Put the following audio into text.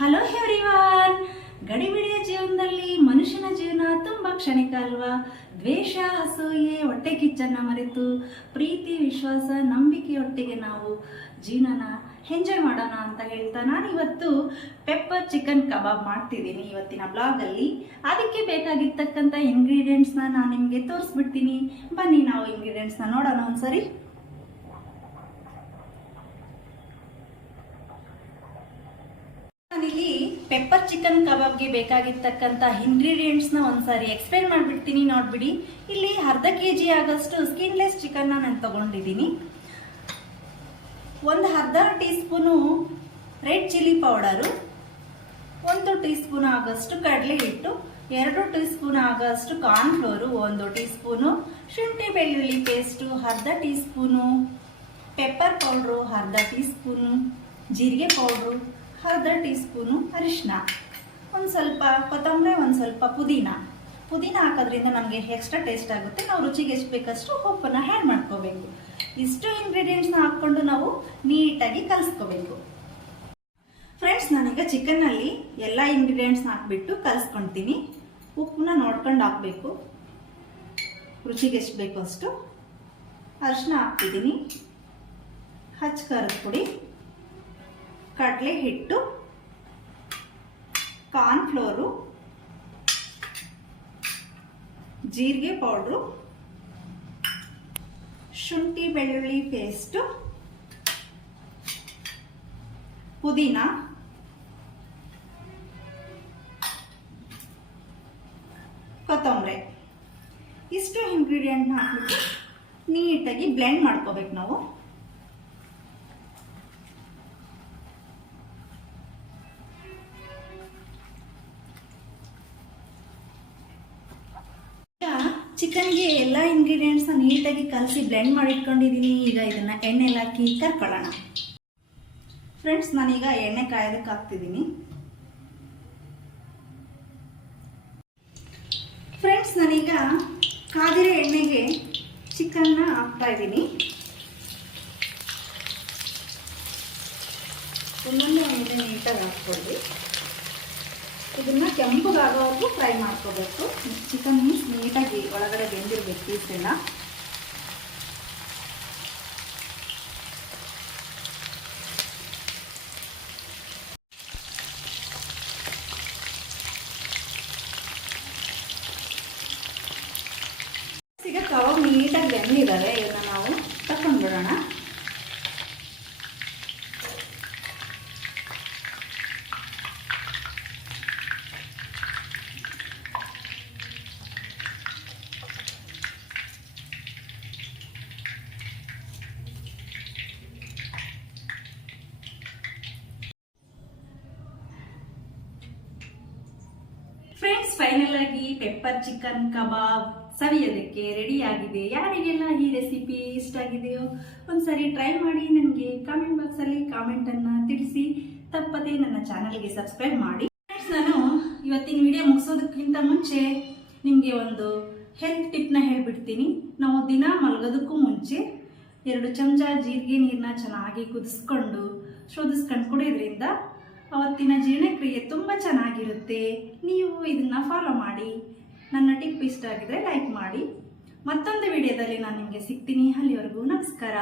Hello everyone ಗಡಿಬಿಡಿಯ ಜೀವನದಲ್ಲಿ ಮನುಷ್ಯನ ಜೀವನ ತುಂಬಾ ಕ್ಷಣಿಕ ಅಲ್ವಾ? ದ್ವೇಷ, ಅಸೂಯೆ, ಹೊಟ್ಟೆ ಕಿಚ್ಚನ್ನ ಮರೆತು ಪ್ರೀತಿ, ವಿಶ್ವಾಸ, ನಂಬಿಕೆಯೊಟ್ಟಿಗೆ ನಾವು ಜೀವನನ ಎಂಜಾಯ್ ಮಾಡೋಣ ಅಂತ ಹೇಳ್ತಾ ನಾನು ಇವತ್ತು ಪೆಪ್ಪರ್ ಚಿಕನ್ ಕಬಾಬ್ ಮಾಡ್ತಿದ್ದೀನಿ ಇವತ್ತಿನ ಬ್ಲಾಗಲ್ಲಿ ಅದಕ್ಕೆ ಬೇಕಾಗಿರ್ತಕ್ಕಂಥ ಇಂಗ್ರೀಡಿಯೆಂಟ್ಸ್ನ ನಾನು ನಿಮಗೆ ತೋರಿಸ್ಬಿಡ್ತೀನಿ. ಬನ್ನಿ ನಾವು ಇಂಗ್ರೀಡಿಯೆಂಟ್ಸ್ನ ನೋಡೋಣ ಒಂದ್ಸರಿ. ನಾನಿಲ್ಲಿ ಪೆಪ್ಪರ್ ಚಿಕನ್ ಕಬಾಬ್ಗೆ ಬೇಕಾಗಿರ್ತಕ್ಕಂಥ ಇಂಗ್ರೀಡಿಯೆಂಟ್ಸ್ನ ಒಂದ್ಸಾರಿ ಎಕ್ಸ್ಪ್ಲೇನ್ ಮಾಡಿಬಿಡ್ತೀನಿ, ನೋಡ್ಬಿಡಿ. ಇಲ್ಲಿ ಅರ್ಧ ಕೆ ಜಿ ಆಗಷ್ಟು ಸ್ಕಿನ್ಲೆಸ್ ಚಿಕನ್ನ ನಾನು ತಗೊಂಡಿದ್ದೀನಿ. ಒಂದು ಅರ್ಧ teaspoon red chilli powder ಒಂದು ಟೀ ಸ್ಪೂನ್ ಆಗಷ್ಟು ಕಡಲೆ ಹಿಟ್ಟು, ಎರಡು ಟೀ ಸ್ಪೂನ್ ಆಗಷ್ಟು ಕಾರ್ನ್ಫ್ಲೋರು ಒಂದು ಟೀ ಸ್ಪೂನು ಶುಂಠಿ ಬೆಳ್ಳುಳ್ಳಿ ಪೇಸ್ಟು ಅರ್ಧ ಟೀ ಸ್ಪೂನು ಪೆಪ್ಪರ್ ಪೌಡ್ರು ಅರ್ಧ ಟೀ ಸ್ಪೂನು ಜೀರಿಗೆ ಪೌಡ್ರು ಅರ್ಧ ಟೀ ಸ್ಪೂನು ಅರಿಶಿನ ಒಂದು ಸ್ವಲ್ಪ ಕೊತ್ತಂಬರಿ, ಒಂದು ಸ್ವಲ್ಪ ಪುದೀನ. ಪುದೀನ ಹಾಕೋದ್ರಿಂದ ನಮಗೆ ಎಕ್ಸ್ಟ್ರಾ ಟೇಸ್ಟ್ ಆಗುತ್ತೆ. ನಾವು ರುಚಿಗೆ ಎಷ್ಟು ಬೇಕಷ್ಟು ಉಪ್ಪನ್ನು ಹ್ಯಾಡ್ ಮಾಡ್ಕೋಬೇಕು. ಇಷ್ಟು ಇಂಗ್ರೀಡಿಯೆಂಟ್ಸ್ನ ಹಾಕ್ಕೊಂಡು ನಾವು ನೀಟಾಗಿ ಕಲಿಸ್ಕೋಬೇಕು. ಫ್ರೆಂಡ್ಸ್ ನಾನೀಗ ಚಿಕನ್ನಲ್ಲಿ ಎಲ್ಲ ಇಂಗ್ರೀಡಿಯೆಂಟ್ಸ್ನ ಹಾಕ್ಬಿಟ್ಟು ಕಲಿಸ್ಕೊಳ್ತೀನಿ ಉಪ್ಪನ್ನ ನೋಡ್ಕೊಂಡು ಹಾಕಬೇಕು. ರುಚಿಗೆ ಎಷ್ಟು ಬೇಕೋ ಅಷ್ಟು. ಅರಿಶಿನ ಹಾಕ್ತಿದ್ದೀನಿ. ಹಚ್ಚಿ ಖಾರದ ಪುಡಿ. ಕಡಲೆ ಹಿಟ್ಟು ಕಾರ್ನ್ಫ್ಲೋರು ಜೀರಿಗೆ ಪೌಡ್ರು, ಶುಂಠಿ ಬೆಳ್ಳುಳ್ಳಿ ಪೇಸ್ಟು, ಪುದೀನ, ಕೊತ್ತಂಬರಿ. ಇಷ್ಟು ಇಂಗ್ರೀಡಿಯೆಂಟ್ನ ಹಾಕ್ಬಿಟ್ಟು ನೀಟಾಗಿ ಬ್ಲೆಂಡ್ ಮಾಡ್ಕೋಬೇಕು ನಾವು. ಚಿಕನ್ಗೆ ಎಲ್ಲ ಇಂಗ್ರೀಡಿಯೆಂಟ್ಸ್ನ ನೀಟಾಗಿ ಕಲಸಿ ಬ್ಲೆಂಡ್ ಮಾಡಿ ಇಟ್ಕೊಂಡಿದ್ದೀನಿ ಈಗ ಇದನ್ನ ಎಣ್ಣೆಲಿ ಹಾಕಿ ಕರ್ಕೊಳ್ಳೋಣ. ಫ್ರೆಂಡ್ಸ್ ನಾನೀಗ ಎಣ್ಣೆ ಕಾಯೋದಕ್ಕೆ ಹಾಕ್ತಿದ್ದೀನಿ ಫ್ರೆಂಡ್ಸ್ ನಾನೀಗ ಕಾದಿರೋ ಎಣ್ಣೆಗೆ ಚಿಕನ್ನ ಹಾಕ್ತಾ ಇದ್ದೀನಿ ಒಂದೊಂದೇ ಒಂದೇ ನೀಟಾಗಿ ಹಾಕ್ಕೊಳ್ರಿ. ಇದನ್ನ ಕೆಂಪಗಾಗೋವರೆಗೂ ಫ್ರೈ ಮಾಡ್ಕೋಬೇಕು. ಚಿಕನ್ ನೀಟಾಗಿ ಒಳಗಡೆ ಬೆಂದಿರಬೇಕು ಪೀಸೆಲ್ಲ ಈಗ ಕಬಾಬ್ ನೀಟಾಗಿ ಬೆಂದಿದ್ದಾವೆ ಇದನ್ನ ನಾವು ತಕೊಂಡ್ಬಿಡೋಣ ಫ್ರೆಂಡ್ಸ್ ಫೈನಲ್ ಆಗಿ ಪೆಪ್ಪರ್ ಚಿಕನ್ ಕಬಾಬ್ ಸವಿಯೋದಕ್ಕೆ ರೆಡಿ ಆಗಿದೆ. ಯಾರಿಗೆಲ್ಲ ಈ ರೆಸಿಪಿ ಇಷ್ಟ ಆಗಿದೆಯೋ ಒಂದ್ಸರಿ ಟ್ರೈ ಮಾಡಿ ನನಗೆ ಕಾಮೆಂಟ್ ಬಾಕ್ಸಲ್ಲಿ ಕಾಮೆಂಟನ್ನು ತಿಳಿಸಿ. ತಪ್ಪದೆ ನನ್ನ ಚಾನಲ್ಗೆ ಸಬ್ಸ್ಕ್ರೈಬ್ ಮಾಡಿ. ನಾನು ಇವತ್ತಿನ ವಿಡಿಯೋ ಮುಗಿಸೋದಕ್ಕಿಂತ ಮುಂಚೆ ನಿಮಗೆ ಒಂದು ಹೆಲ್ತ್ ಟಿಪ್ನ ಹೇಳ್ಬಿಡ್ತೀನಿ. ನಾವು ದಿನ ಮಲಗೋದಕ್ಕೂ ಮುಂಚೆ ಎರಡು ಚಮಚ ಜೀರಿಗೆ ನೀರನ್ನ ಚೆನ್ನಾಗಿ ಕುದಿಸ್ಕೊಂಡು, ಶೋಧಿಸ್ಕೊಂಡು ಕುಡಿಯೋದ್ರಿಂದ ಅವತ್ತಿನ ಜೀರ್ಣಕ್ರಿಯೆ ತುಂಬ ಚೆನ್ನಾಗಿರುತ್ತೆ. ನೀವು ಇದನ್ನ ಫಾಲೋ ಮಾಡಿ. ನನ್ನ ಟಿಪ್ ಇಷ್ಟ ಆಗಿದ್ರೆ ಲೈಕ್ ಮಾಡಿ. ಮತ್ತೊಂದು ವಿಡಿಯೋದಲ್ಲಿ ನಾನು ನಿಮಗೆ ಸಿಗ್ತೀನಿ. ಅಲ್ಲಿವರೆಗೂ ನಮಸ್ಕಾರ.